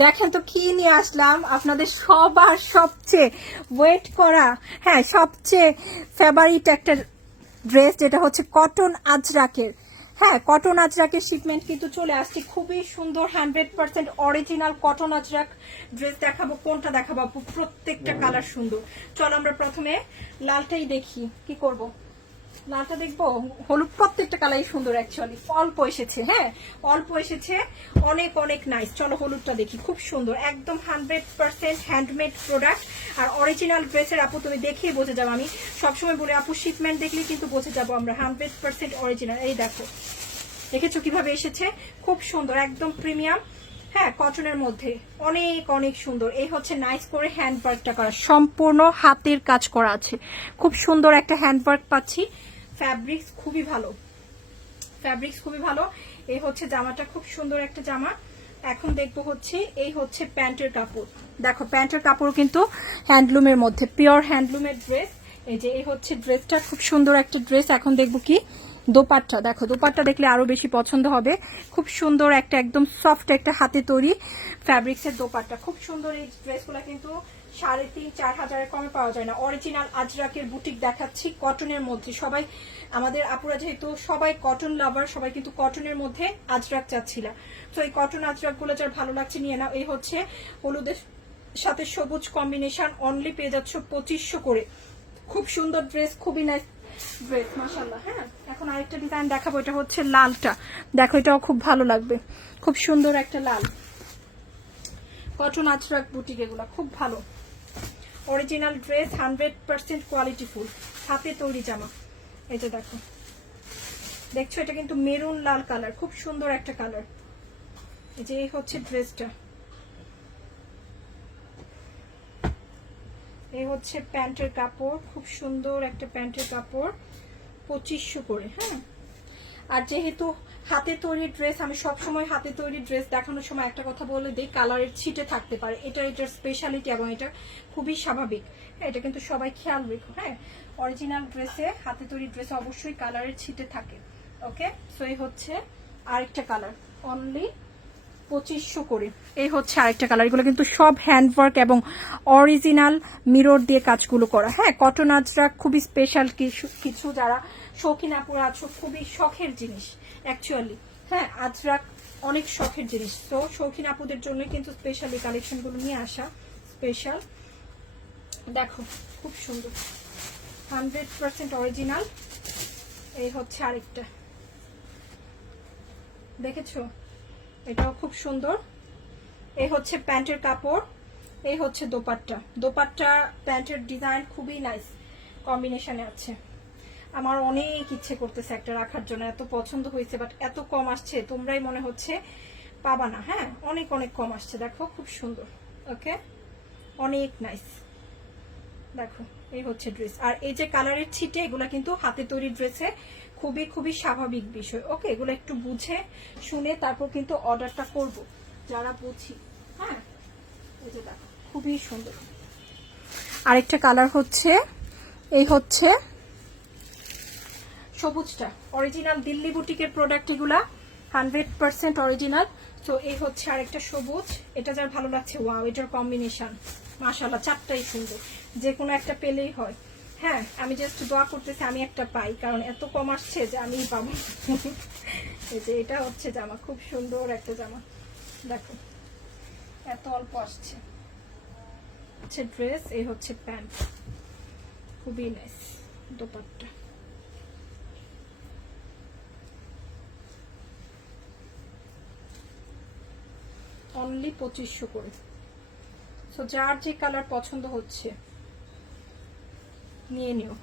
দেখেন তো কি নিয়ে আসলাম আপনাদের সবার সবচেয়ে ওয়েট করা, হ্যাঁ সবচেয়ে ফেভারিট একটা ড্রেস, যেটা হচ্ছে কটন আজরাকের। হ্যাঁ, কটন আজরাকের শিপমেন্ট কিন্তু চলে আসছে। খুবই সুন্দর 100% অরিজিনাল কটন আজরাক ড্রেস দেখাবো। কোনটা দেখাবো আপু? প্রত্যেকটা কালার সুন্দর। চলো আমরা প্রথমে লালটাই দেখি। কি করব, লালটা দেখবো? হলুদ, প্রত্যেকটা কালারই সুন্দর। অ্যাকচুয়ালি অল্প এসেছে, হ্যাঁ অল্প এসেছে, অনেক অনেক নাইস। চলো হলুদটা দেখি, খুব সুন্দর, একদম 100% হ্যান্ডমেড প্রোডাক্ট আর অরিজিনাল ড্রেসের। আপু তুমি দেখেই বোঝে যাবো, আমি সবসময় বলি আপু শিপমেন্ট দেখলেই কিন্তু বোঝে যাবো আমরা 100% অরিজিনাল। এই দেখো, দেখেছো কিভাবে এসেছে, খুব সুন্দর, একদম প্রিমিয়াম। হ্যাঁ, কটনের মধ্যে অনেক অনেক সুন্দর। এই হচ্ছে নাইস করে হ্যান্ডওয়ার্কটা করা, সম্পূর্ণ হাতের কাজ করা আছে। খুব সুন্দর একটা হ্যান্ডওয়ার্ক পাচ্ছি। ফ্যাব্রিক্স খুবই ভালো, ফ্যাব্রিক্স খুবই ভালো। এই হচ্ছে জামাটা, খুব সুন্দর একটা জামা। এখন দেখবো হচ্ছে এই হচ্ছে প্যান্টের কাপড়। দেখো প্যান্টের কাপড় কিন্তু হ্যান্ডলুমের মধ্যে, পিওর হ্যান্ডলুমের ড্রেস। এই যে এই হচ্ছে ড্রেসটা, খুব সুন্দর একটা ড্রেস। এখন দেখবো কি দোপাট্টা। দেখো দোপাট্টা দেখলে আরো বেশি পছন্দ হবে। খুব সুন্দর একটা একদম সফট একটা হাতে তৈরি ফ্যাব্রিক্সের দোপাট্টা, খুব সুন্দর। এই ড্রেসগুলো কিন্তু 3,500-4 হাজারের কমে পাওয়া যায় না। অরিজিনাল আজরাকের বুটিক দেখাচ্ছি কটনের মধ্যে। সবাই আমাদের আপুরা যেহেতু সবাই কটন লাভার, সবাই কিন্তু কটনের মধ্যে আজরাক চাচ্ছিল। তো এই কটন আজরাক গুলো যার ভালো লাগছে নিয়ে নাও। এই হচ্ছে হলুদের সাথে সবুজ কম্বিনেশন, অনলি পেয়ে যাচ্ছ 2500 করে। খুব সুন্দর ড্রেস, খুবই নাইস ড্রেস, মাশাআল্লাহ। হ্যাঁ, এখন আরেকটা ডিজাইন দেখাবো, এটা হচ্ছে লালটা। দেখো এটাও খুব ভালো লাগবে, খুব সুন্দর একটা লাল কটন আজরাক বুটিক। এগুলা খুব ভালো অরিজিনাল ড্রেস, 100% কোয়ালিটি ফুল, হাতে তৈরি জামা। এই যে দেখো, দেখছো এটা কিন্তু মেরুন লাল কালার, খুব সুন্দর একটা কালার। এই যে এই হচ্ছে ড্রেসটা, এই হচ্ছে প্যান্টের কাপড়, খুব সুন্দর একটা প্যান্টের কাপড়, 2500 করে। হ্যাঁ, আর যেহেতু হাতে তৈরি ড্রেস, আমি সবসময় হাতে তৈরি ড্রেস দেখানোর সময় একটা কথা বলে দিই, কালারের ছিটে থাকতে পারে, এটার স্পেশালিটি এবং এটা খুবই স্বাভাবিক। হ্যাঁ, এটা কিন্তু সবাই খেয়াল রেখো। হ্যাঁ, অরিজিনাল ড্রেসে, হাতে তৈরি ড্রেসে অবশ্যই কালারের ছিটে থাকে। ওকে, সো এই হচ্ছে আরেকটা কালার, অনলি 2500 করে। এই হচ্ছে আরেকটা কালার। এগুলো কিন্তু সব হ্যান্ডওয়ার্ক এবং অরিজিনাল মিরর দিয়ে কাজগুলো করা। হ্যাঁ, কটন আজরাক খুবই স্পেশাল কিছু, যারা শৌখিন আপুরা আছো, খুবই শখের জিনিস অ্যাকচুয়ালি। হ্যাঁ, আজরাক অনেক শখের জিনিস, তো শৌখিন আপুদের জন্য কিন্তু স্পেশালি কালেকশনগুলো নিয়ে আসা স্পেশাল। দেখো খুব সুন্দর, 100% অরিজিনাল। এই হচ্ছে আরেকটা, দেখেছো এটাও খুব সুন্দর। এই হচ্ছে প্যান্টের কাপড়, এই হচ্ছে দোপাট্টা। দোপাট্টা প্যান্টের ডিজাইন খুবই নাইস কম্বিনেশনে আছে। আমার অনেক ইচ্ছে করতেছে একটা রাখার জন্য, এত পছন্দ হয়েছে, বাট এত কম আসছে, তোমরাই মনে হচ্ছে পাবা না। হ্যাঁ, অনেক অনেক কম আসছে। দেখো খুব সুন্দর, ওকে, অনেক নাইস। দেখো এই হচ্ছে ড্রেস, আর এই যে কালারের ছিটে, এগুলা কিন্তু হাতে তৈরি ড্রেসে খুবই খুবই স্বাভাবিক বিষয়। ওকে, এগুলো একটু বুঝে শুনে তারপর কিন্তু অর্ডারটা করব, যারা বুঝি। হ্যাঁ, এই যে দেখো খুবই সুন্দর। আরেকটা কালার হচ্ছে, এই হচ্ছে সবুজটা, অরিজিনাল দিল্লি বুটিকের প্রোডাক্ট এগুলা, 100% অরিজিনাল। তো এই হচ্ছে আরেকটা সবুজ, এটা যার ভালো লাগছে, ওয়াও এটার কম্বিনেশন মাশাআল্লাহ, চারটাই সুন্দর, যে কোনো একটা পেলেই হয়। হ্যাঁ, আমি জাস্ট দোয়া করতেছি আমি একটা পাই, কারণ এত কম আসছে যে আমি পাবো। এই যে এটা হচ্ছে জামা, খুব সুন্দর একটা জামা। দেখো এত অল্প আসছে, হচ্ছে ড্রেস, এই হচ্ছে প্যান্ট, খুবই নাইস। দোপাট্টা অনলি 2500 করে। সো যার যে কালার পছন্দ হচ্ছে নিয়ে নিও।